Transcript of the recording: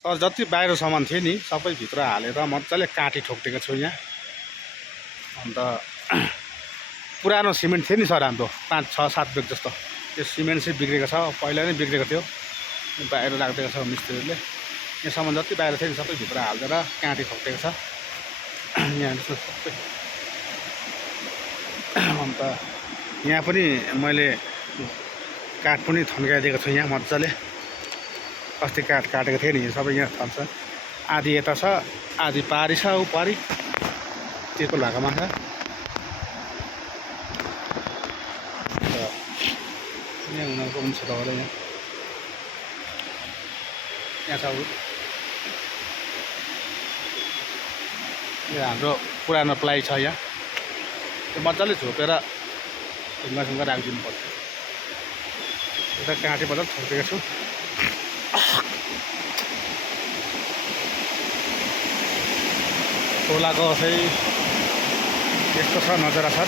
तर जति बाहिर सामान थियो नि सबै भित्र हालेर मजाले काटी ठोक्दिएको छु यहाँ। अन्त पुरानो सिमेन्ट थियो नि सर हाम्रो 5, 6, 7 बेग जस्तो, त्यो सिमेन्ट चाहिँ बिग्रेको छ, पहिला नै बिग्रेको थियो, बाहिर राखिदिएको छ मिस्त्रीहरूले। यहाँ सामान जति बाहिर थियो नि सबै भित्र हालिदिएर काँटी ठोक्दिएको छ यहाँ जस्तो सबै। अन्त यहाँ पनि मैले काठ पनि थन्काइदिएको छु यहाँ मजाले। अस्ति काठ काटेको थिएँ नि सबै यहाँ थन्छ। आधी यता छ, आधी पारी छ, ऊ पारी टेबल भएकोमा छ। यहाँ उनीहरूको पनि छ होला यहाँ छ। यो हाम्रो पुरानो प्लाई छ यहाँ, त्यो मजाले झोकेर ढुङ्गासँग राखिदिनु पर्छ। यता काँटी मजाले ठोकेको छु। खोलाको चाहिँ यस्तो छ नजारा छ।